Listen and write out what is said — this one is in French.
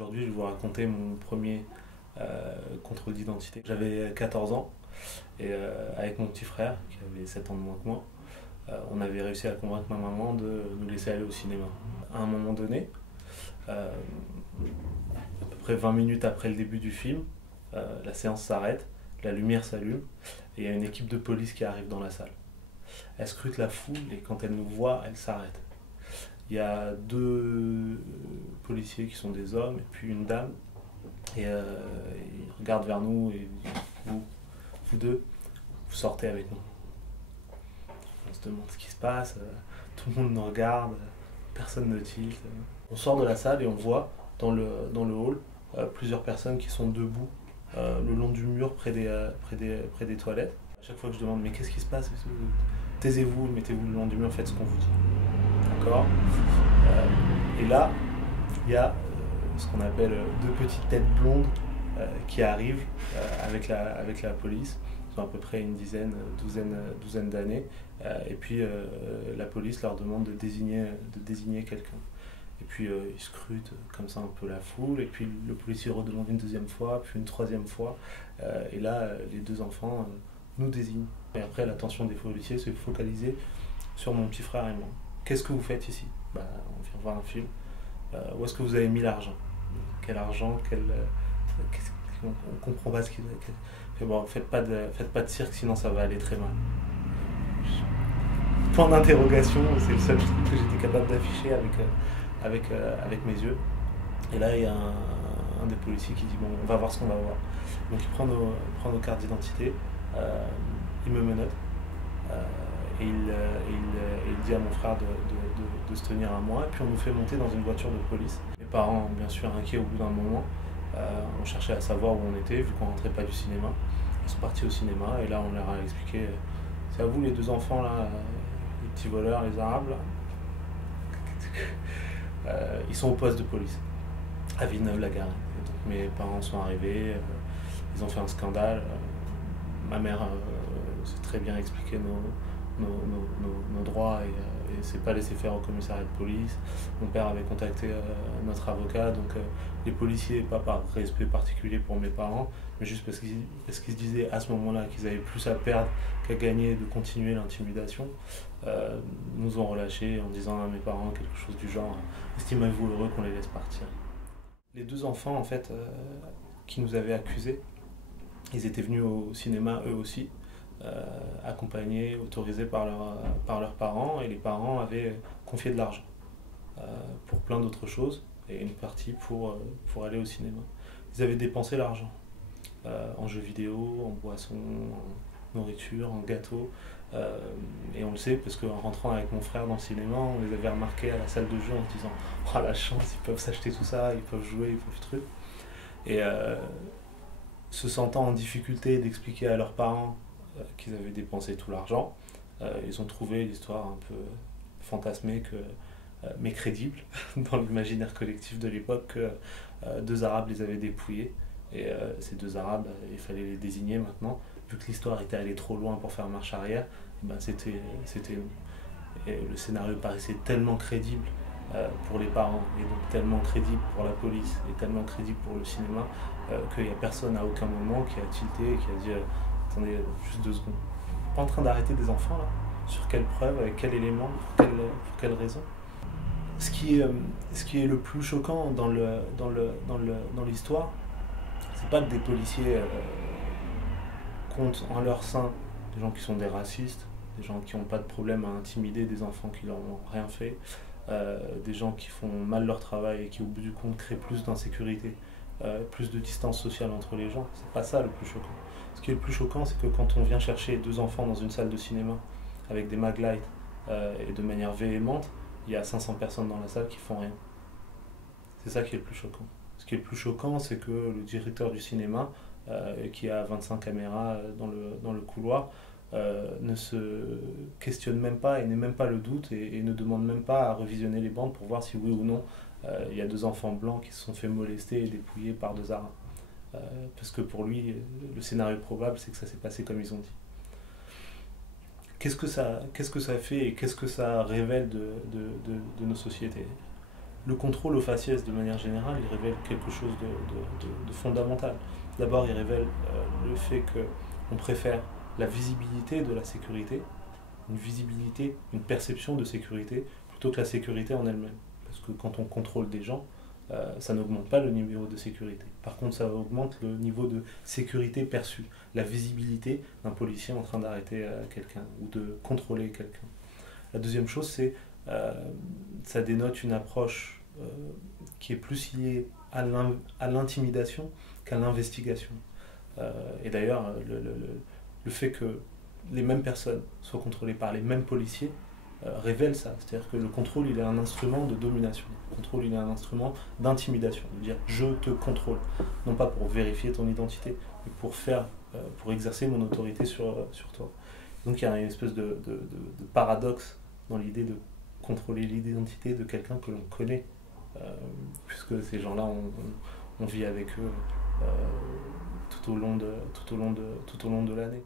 Aujourd'hui, je vais vous raconter mon premier contrôle d'identité. J'avais 14 ans et avec mon petit frère, qui avait 7 ans de moins que moi, on avait réussi à convaincre ma maman de nous laisser aller au cinéma. À un moment donné, à peu près 20 minutes après le début du film, la séance s'arrête, la lumière s'allume et il y a une équipe de police qui arrive dans la salle. Elle scrute la foule et quand elle nous voit, elle s'arrête. Il y a deux policiers qui sont des hommes et puis une dame. Et ils regardent vers nous et disent, vous deux, vous sortez avec nous. On se demande ce qui se passe, tout le monde nous regarde, personne ne tilte. On sort de la salle et on voit dans le hall plusieurs personnes qui sont debout le long du mur près des toilettes. À chaque fois que je demande mais qu'est-ce qui se passe, taisez-vous, mettez-vous le long du mur, faites ce qu'on vous dit. D'accord. Et là, il y a ce qu'on appelle deux petites têtes blondes qui arrivent avec la police. Ils ont à peu près une douzaine d'années. Et puis la police leur demande de désigner quelqu'un. Et puis ils scrutent comme ça un peu la foule. Et puis le policier redemande une deuxième fois, puis une troisième fois. Et là, les deux enfants nous désignent. Et après, l'attention des policiers se focalisée sur mon petit frère et moi. Qu'est-ce que vous faites ici? On vient voir un film. Où est-ce que vous avez mis l'argent? Quel argent? On ne comprend pas ce qu'il fait. Bon, faites pas de cirque, sinon ça va aller très mal. Point d'interrogation, c'est le seul truc que j'étais capable d'afficher avec mes yeux. Et là, il y a un des policiers qui dit bon, on va voir ce qu'on va voir. Donc il prend nos cartes d'identité, il me menotte. Et il dit à mon frère de se tenir à moi, et puis on nous fait monter dans une voiture de police. Mes parents, bien sûr, inquiets au bout d'un moment, on cherchait à savoir où on était, vu qu'on rentrait pas du cinéma. Ils sont partis au cinéma, et là on leur a expliqué, c'est à vous les deux enfants, là, les petits voleurs, les arabes, là. Ils sont au poste de police, à Villeneuve-la-Garenne. Donc mes parents sont arrivés, ils ont fait un scandale. Ma mère s'est très bien expliqué nos droits et s'est pas laissé faire au commissariat de police. Mon père avait contacté notre avocat, donc les policiers, pas par respect particulier pour mes parents, mais juste parce qu'ils se disaient à ce moment-là qu'ils avaient plus à perdre qu'à gagner de continuer l'intimidation, nous ont relâchés en disant à mes parents quelque chose du genre « Estimez-vous heureux qu'on les laisse partir ?» Les deux enfants, en fait, qui nous avaient accusés, ils étaient venus au cinéma eux aussi, accompagnés, autorisés par leurs parents, et les parents avaient confié de l'argent pour plein d'autres choses, et une partie pour aller au cinéma. Ils avaient dépensé l'argent en jeux vidéo, en boissons, en nourriture, en gâteaux, et on le sait parce qu'en rentrant avec mon frère dans le cinéma, on les avait remarqués à la salle de jeu en se disant « Oh la chance, ils peuvent s'acheter tout ça, ils peuvent jouer, ils peuvent truc ». Et se sentant en difficulté d'expliquer à leurs parents qu'ils avaient dépensé tout l'argent, ils ont trouvé l'histoire un peu fantasmée, mais crédible dans l'imaginaire collectif de l'époque, que deux Arabes les avaient dépouillés. Et ces deux Arabes, il fallait les désigner maintenant. Vu que l'histoire était allée trop loin pour faire marche arrière, c'était nous. Et le scénario paraissait tellement crédible pour les parents, et donc tellement crédible pour la police, et tellement crédible pour le cinéma, qu'il n'y a personne à aucun moment qui a tilté et qui a dit attendez, juste 2 secondes. Pas en train d'arrêter des enfants là? Sur quelle preuve, avec quel élément, pour quelle raison? Ce qui est le plus choquant dans l'histoire, c'est pas que des policiers comptent en leur sein des gens qui sont des racistes, des gens qui n'ont pas de problème à intimider des enfants qui leur ont rien fait, des gens qui font mal leur travail et qui au bout du compte créent plus d'insécurité, plus de distance sociale entre les gens. C'est pas ça le plus choquant. Ce qui est le plus choquant, c'est que quand on vient chercher 2 enfants dans une salle de cinéma avec des maglights et de manière véhémente, il y a 500 personnes dans la salle qui font rien. C'est ça qui est le plus choquant. Ce qui est le plus choquant, c'est que le directeur du cinéma, qui a 25 caméras dans le couloir, ne se questionne même pas et n'ait même pas le doute et ne demande même pas à revisionner les bandes pour voir si oui ou non il y a 2 enfants blancs qui se sont fait molester et dépouiller par 2 Arabes. Parce que pour lui, le scénario probable, c'est que ça s'est passé comme ils ont dit. Qu'est-ce que ça fait et qu'est-ce que ça révèle de nos sociétés? Le contrôle au faciès, de manière générale, il révèle quelque chose de fondamental. D'abord, il révèle le fait qu'on préfère la visibilité de la sécurité, une visibilité, une perception de sécurité, plutôt que la sécurité en elle-même. Parce que quand on contrôle des gens, ça n'augmente pas le niveau de sécurité. Par contre, ça augmente le niveau de sécurité perçu, la visibilité d'un policier en train d'arrêter quelqu'un ou de contrôler quelqu'un. La deuxième chose, c'est ça dénote une approche qui est plus liée à l'intimidation qu'à l'investigation. Et d'ailleurs, le fait que les mêmes personnes soient contrôlées par les mêmes policiers révèle ça. C'est-à-dire que le contrôle, il est un instrument de domination. Le contrôle, il est un instrument d'intimidation. De dire je te contrôle. Non pas pour vérifier ton identité, mais pour exercer mon autorité sur toi. Donc il y a une espèce de paradoxe dans l'idée de contrôler l'identité de quelqu'un que l'on connaît, puisque ces gens-là, on vit avec eux tout au long de l'année.